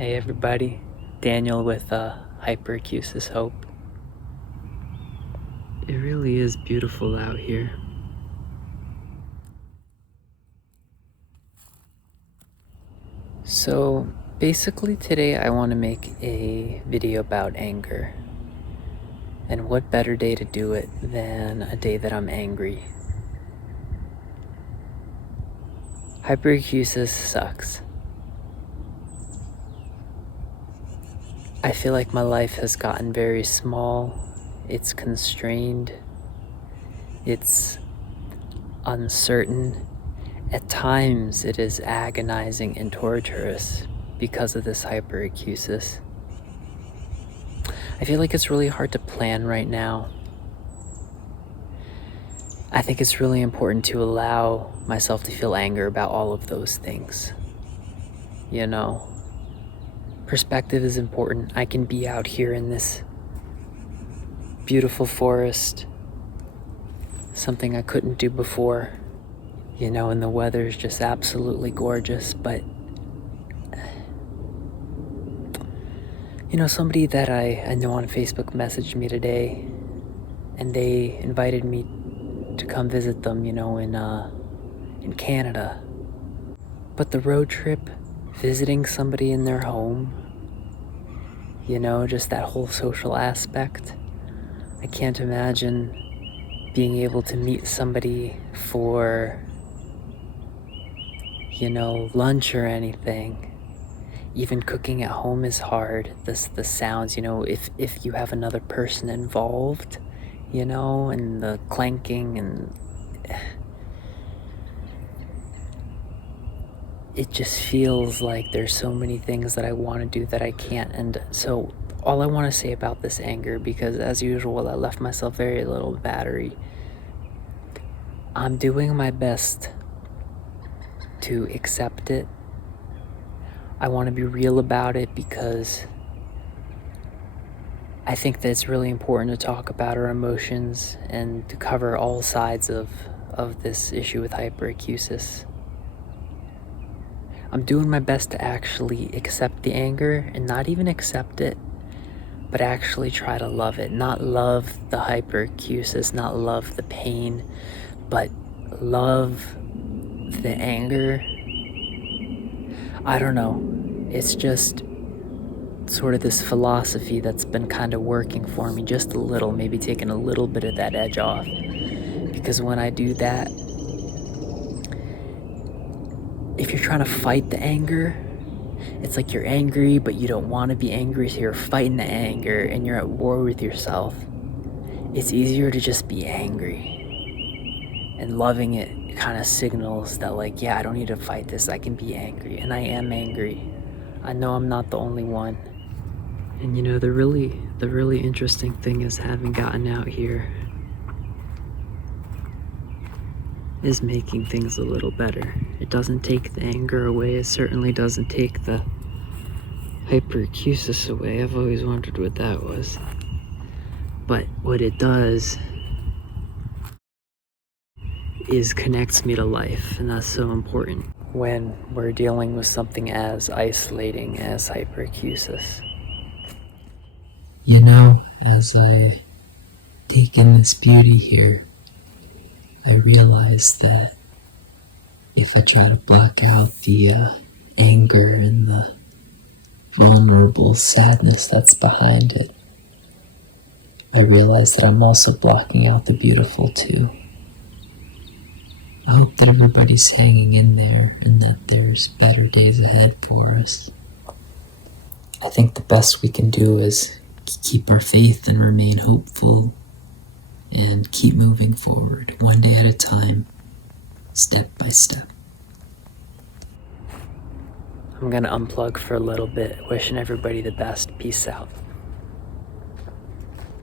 Hey everybody, Daniel with Hyperacusis Hope. It really is beautiful out here. So basically today I want to make a video about anger. And what better day to do it than a day that I'm angry. Hyperacusis sucks. I feel like my life has gotten very small, it's constrained, it's uncertain. At times it is agonizing and torturous because of this hyperacusis. I feel like it's really hard to plan right now. I think it's really important to allow myself to feel anger about all of those things. You know, perspective is important. I can be out here in this beautiful forest, something I couldn't do before, you know, and the weather's just absolutely gorgeous, but you know, somebody that I know on Facebook messaged me today, and they invited me to come visit them, you know, in Canada. But the road trip, visiting somebody in their home, you know, just that whole social aspect, I can't imagine being able to meet somebody for, you know, lunch or anything. Even cooking at home is hard. The sounds, you know, if you have another person involved, you know, and the clanking, and it just feels like there's so many things that I want to do that I can't. And so all I want to say about this anger, because as usual I left myself very little battery, I'm doing my best to accept it. I want to be real about it because I think that it's really important to talk about our emotions and to cover all sides of this issue with hyperacusis. I'm doing my best to actually accept the anger, and not even accept it, but actually try to love it. Not love the hyperacusis, not love the pain, but love the anger. I don't know. It's just sort of this philosophy that's been kind of working for me just a little, maybe taking a little bit of that edge off. Because when I do that, if you're trying to fight the anger, it's like you're angry, but you don't want to be angry, so you're fighting the anger and you're at war with yourself. It's easier to just be angry. And loving it kind of signals that, like, yeah, I don't need to fight this, I can be angry. And I am angry. I know I'm not the only one. And you know, the really interesting thing is, having gotten out here is making things a little better. It doesn't take the anger away. It certainly doesn't take the hyperacusis away. I've always wondered what that was. But what it does is connects me to life, and that's so important when we're dealing with something as isolating as hyperacusis. You know, as I've taken this beauty here, I realize that if I try to block out the anger and the vulnerable sadness that's behind it, I realize that I'm also blocking out the beautiful too. I hope that everybody's hanging in there and that there's better days ahead for us. I think the best we can do is keep our faith and remain hopeful and keep moving forward, one day at a time, step by step. I'm gonna unplug for a little bit, wishing everybody the best. Peace out.